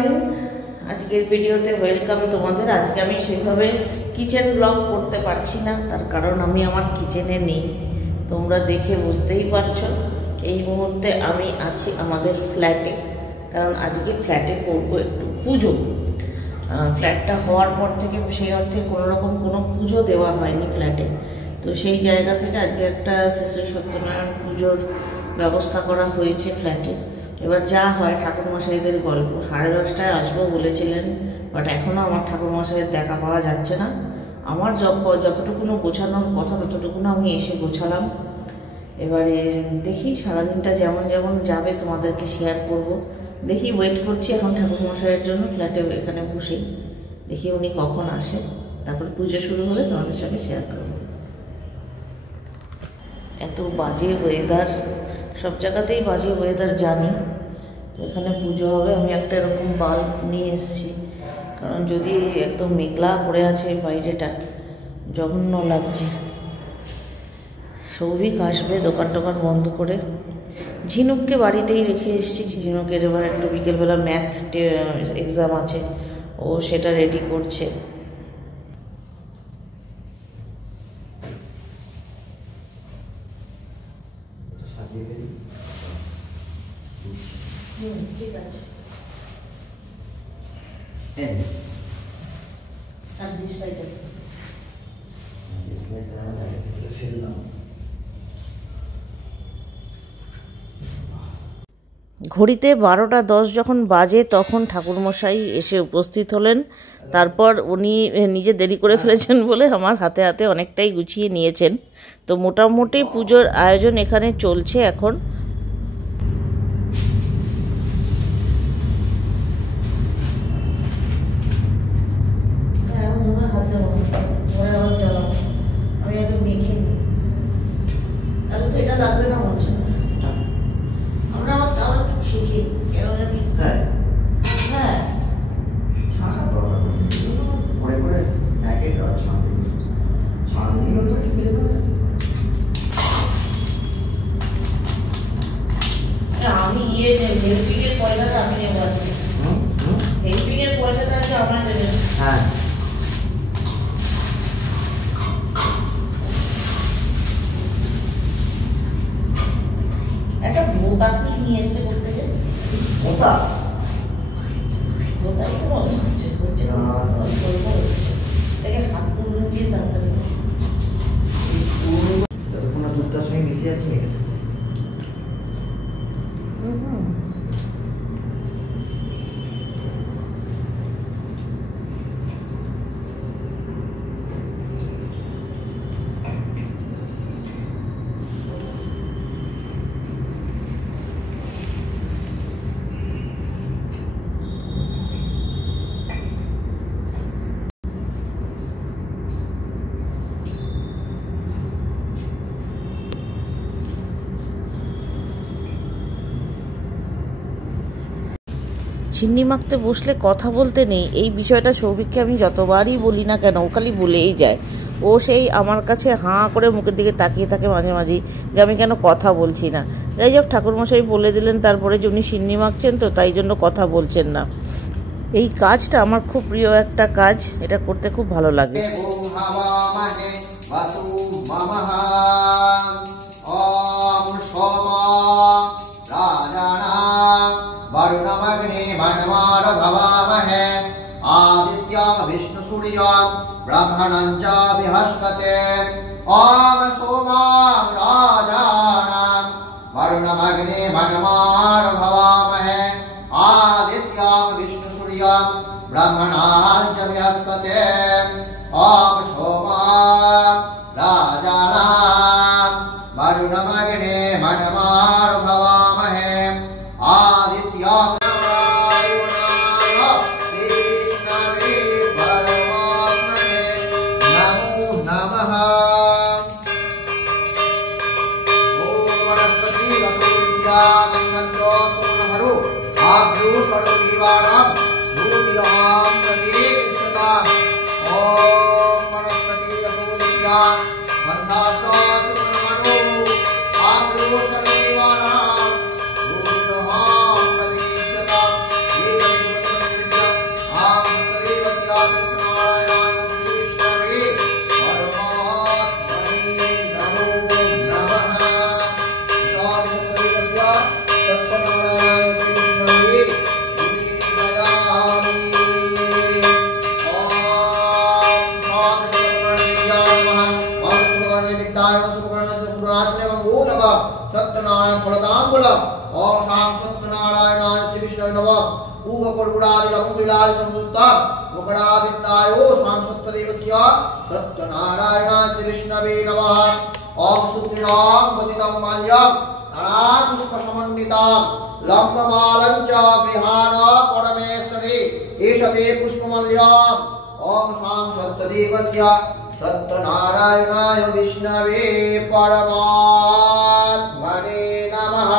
Morning. আজকের ভিডিওতে welcome তোমাদের। আজকে আমি সেভাবে কিচেন ব্লগ করতে পারছি না, তার কারণ আমি আমার কিচেনে নেই। তোমরা দেখে বুঝতেই পারছো এই মুহূর্তে আমি আছি আমাদের ফ্ল্যাটে, কারণ আজকে ফ্ল্যাটে করবো একটু পুজো। ফ্ল্যাটটা হওয়ার পর থেকে সেই অর্থে কোনোরকম কোনো পুজো দেওয়া হয়নি ফ্ল্যাটে, তো সেই জায়গা থেকে আজকে একটা শ্রী সত্যনারায়ণ পুজোর ব্যবস্থা করা হয়েছে ফ্ল্যাটে। এবার যা হয় ঠাকুরমশাইদের গল্প। 10:30টায় আসবো বলেছিলেন, বাট এখনও আমার ঠাকুরমশাইয়ের দেখা পাওয়া যাচ্ছে না। আমার যতটুকুনো গোছানোর কথা ততটুকুনো আমি এসে গোছালাম। এবারে দেখি সারাদিনটা যেমন যেমন যাবে তোমাদেরকে শেয়ার করব। দেখি ওয়েট করছি এখন ঠাকুরমশাইয়ের জন্য ফ্ল্যাটে এখানে বসে, দেখি উনি কখন আসে, তারপর পুজো শুরু হলে তোমাদের সঙ্গে শেয়ার করব। এত বাজে ওয়েদার, সব জায়গাতেই বাজে ওয়েদার জানি। এখানে পুজো হবে, আমি একটা এরকম বাল্ব নিয়ে এসেছি, কারণ যদি একদম মেঘলা করে আছে বাইরেটা, জঘন্য লাগছে। সৌভিক আসবে দোকান টোকান বন্ধ করে। ঝিনুককে বাড়িতেই রেখে এসেছি। ঝিনুকের এবার একটু বিকেলবেলা ম্যাথ এক্সাম আছে, ও সেটা রেডি করছে। ঠিক আছে, আর দিস লাইটার ঘড়িতে 12:10 যখন বাজে তখন ঠাকুরমশাই এসে উপস্থিত হলেন। তারপর উনি নিজে দেরি করে ফেলেছেন বলে আমার হাতে হাতে অনেকটাই গুছিয়ে নিয়েছেন। তো মোটামুটি পুজোর আয়োজন এখানে চলছে এখন। আমি আগে মেখে নিই, তাহলে তো এটা লাগবে না বলছে। আমরা আবার একটু ছেঁকে কেন জানি। হ্যাঁ আমি হেল্পিংয়ের পয়সাটা আমি নেব আজকে। হেল্পিংয়ের পয়সাটা আজকে আপনার দেবেন। হ্যাঁ একটা বোতা কি নিয়ে এসছে করতে গেলে। বোতা বোতাই তো মনে হচ্ছে এটাকে হাত পুরো দিয়ে তাড়াতাড়ি যতক্ষণ দুধটার সঙ্গে মিশে যাচ্ছে। চিন্নি মাখতে বসলে কথা বলতে নেই, এই বিষয়টা সৌভিককে আমি যতবারই বলি না কেন ও খালি বলেই যায়। ও সেই আমার কাছে হাঁ করে মুখের দিকে তাকিয়ে থাকে মাঝে মাঝেই যে আমি কেন কথা বলছি না। যাই হোক ঠাকুরমশাই বলে দিলেন তারপরে যে উনি চিন্নি মাখছেন, তো তাই জন্য কথা বলছেন না। এই কাজটা আমার খুব প্রিয় একটা কাজ, এটা করতে খুব ভালো লাগে। विष्णु सूर्य ब्रह्मणं च बृहस्पते ओम सोमां राजानां वरुणमग्ने मनमार भवामहे आदित्यां विष्णु सूर्य ब्रह्मणं च बृहस्पते ओम सोमां राजानां वरुणमग्ने मनमार भवामहे आदित्यां पुरादिलमुदिलादि संसुत्तं मुखडाविन्दायो सांसत्तदेवस्य सत्यनारायणास्य विष्णवे नमः। ओम सुत्रिणां वदितं माल्यं नानापुष्पसमन्वितां लम्बमालं च गृहाण परमेश्वरे एषते पुष्पमाल्यम्। ओम सांसत्तदेवस्य सत्यनारायणाय विष्णवे परमात्मने नमः।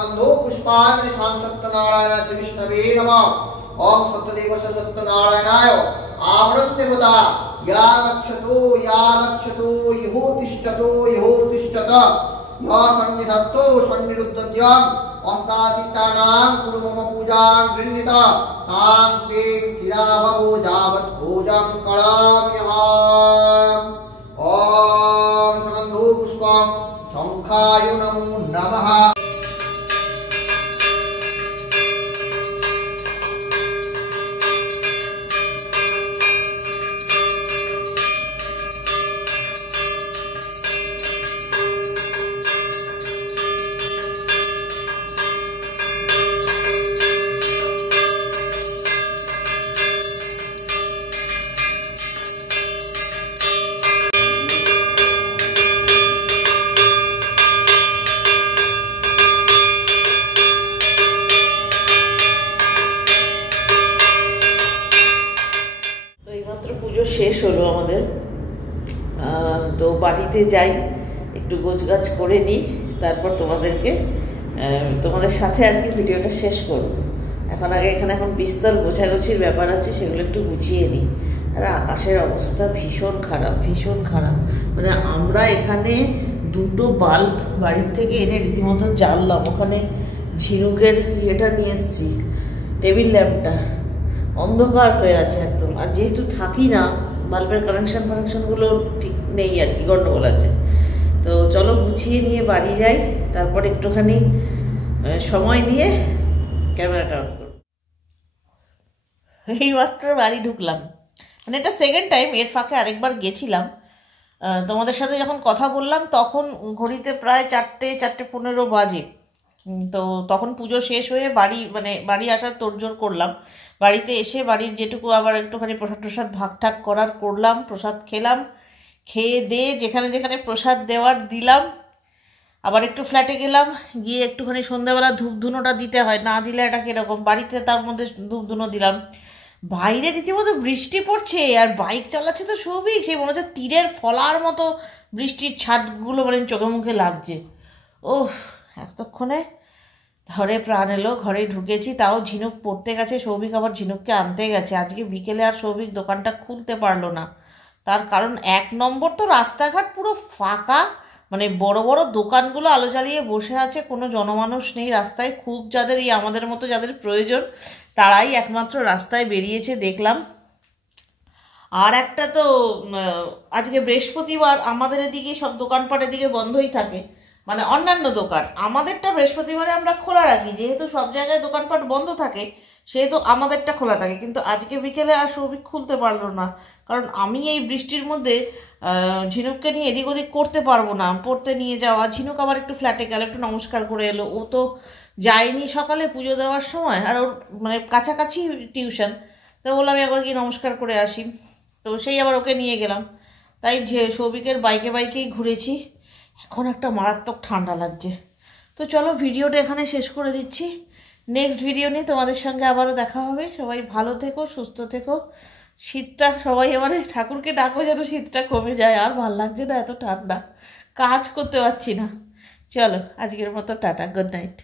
बंधु पुष्पांजलि सत्यनारायणाय विष्णवे नमः। ओम सत्यदेवस्य सत्यनारायणाय आवृत्तिमुदा या गच्छतु इहो तिष्ठतु या सन्निधत्तो सन्निरुद्धत्यम् अस्तातिष्ठानां कुरु मम पूजां गृह्णीत सांस्ते स्थिरा भवो यावत् पूजां करोम्यहम्। ओम सुगन्धो पुष्पं शंखाय नमो नमः। পুজো শেষ হলো আমাদের, তো বাড়িতে যাই, একটু গোছগাছ করে নিই, তারপর তোমাদের সাথে আর কি ভিডিওটা শেষ করব। এখন বিস্তর গোছাগুছির ব্যাপার আছে, সেগুলো একটু গুছিয়ে নিই। আর আকাশের অবস্থা ভীষণ খারাপ। মানে আমরা এখানে দুটো বাল্ব বাড়ির থেকে এনে রীতিমতো জ্বাললাম। ওখানে ঝিনুকের ইয়েটা নিয়ে এসেছি, টেবিল ল্যাম্পটা অন্ধকার হয়ে আছে একদম। আর যেহেতু থাকি না, বাল্বের কানেকশনগুলো ঠিক নেই আর কি, গন্ডগোল আছে। তো চলো গুছিয়ে নিয়ে বাড়ি যাই, তারপর একটুখানি সময় নিয়ে ক্যামেরাটা অন করব। এই মাত্র বাড়ি ঢুকলাম, মানে এটা সেকেন্ড টাইম। এর ফাঁকে আরেকবার গেছিলাম, তোমাদের সাথে যখন কথা বললাম তখন ঘড়িতে প্রায় 4:15 বাজে। তো তখন পুজো শেষ হয়ে বাড়ি আসার তোড়জোড় করলাম। বাড়িতে এসে বাড়ির যেটুকু আবার একটুখানি প্রসাদ ভাগ করলাম, প্রসাদ খেলাম, খেয়ে দিয়ে যেখানে প্রসাদ দেওয়ার দিলাম। আবার একটু ফ্ল্যাটে গেলাম, গিয়ে একটুখানি সন্ধ্যাবেলা ধূপধুনোটা দিতে হয়, না দিলে এটা কীরকম। বাড়িতে তার মধ্যে ধূপধুনো দিলাম। বাইরে রীতিমতো বৃষ্টি পড়ছে, আর বাইক চালাচ্ছে তো সৌভিক, সেই মনে হচ্ছে তীরের ফলার মতো বৃষ্টির ছাদগুলো মানে চোখে মুখে লাগছে। ওহ, এতক্ষণে ধরে প্রাণ এলো, ঘরে ঢুকেছি। তাও ঝিনুক পড়তে গেছে, সৌভিক আবার ঝিনুককে আনতে গেছে। আজকে বিকেলে আর সৌভিক দোকানটা খুলতে পারলো না, তার কারণ 1 নম্বর তো রাস্তাঘাট পুরো ফাঁকা, মানে বড় বড় দোকানগুলো আলো জ্বালিয়ে বসে আছে, কোনো জনমানুষ নেই রাস্তায়। খুব যাদের আমাদের মতো যাদের প্রয়োজন তারাই একমাত্র রাস্তায় বেরিয়েছে দেখলাম। আর একটা তো আজকে বৃহস্পতিবার, আমাদের এদিকে সব দোকানপাট এদিকে বন্ধই থাকে, মানে অন্যান্য দোকান। আমাদেরটা বৃহস্পতিবারে আমরা খোলা রাখি, যেহেতু সব জায়গায় দোকানপাট বন্ধ থাকে সেহেতু আমাদেরটা খোলা থাকে। কিন্তু আজকে বিকেলে আর সৌভিক খুলতে পারলো না, কারণ আমি এই বৃষ্টির মধ্যে ঝিনুককে নিয়ে এদিক ওদিক করতে পারবো না, পড়তে নিয়ে যাওয়া। ঝিনুক আবার একটু ফ্ল্যাটে গেল, একটু নমস্কার করে এলো। ও তো যায়নি সকালে পুজো দেওয়ার সময়, আর ওর মানে কাছাকাছি টিউশন, তো বললাম আমি একবার গিয়ে নমস্কার করে আসি। তো সেই আবার ওকে নিয়ে গেলাম, তাই সৌভিকের বাইকেই ঘুরেছি। এখন একটা মারাত্মক ঠান্ডা লাগছে। তো চলো ভিডিওটা এখানে শেষ করে দিচ্ছি। নেক্সট ভিডিও নিয়ে তোমাদের সঙ্গে আবারও দেখা হবে। সবাই ভালো থেকো, সুস্থ থেকো। শীতটা সবাই এবারে ঠাকুরকে ডাকো যেন শীতটা কমে যায়, আর ভাল লাগছে না, এত ঠান্ডা, কাজ করতে পারছি না। চলো আজকের মতো টাটা, গুড নাইট।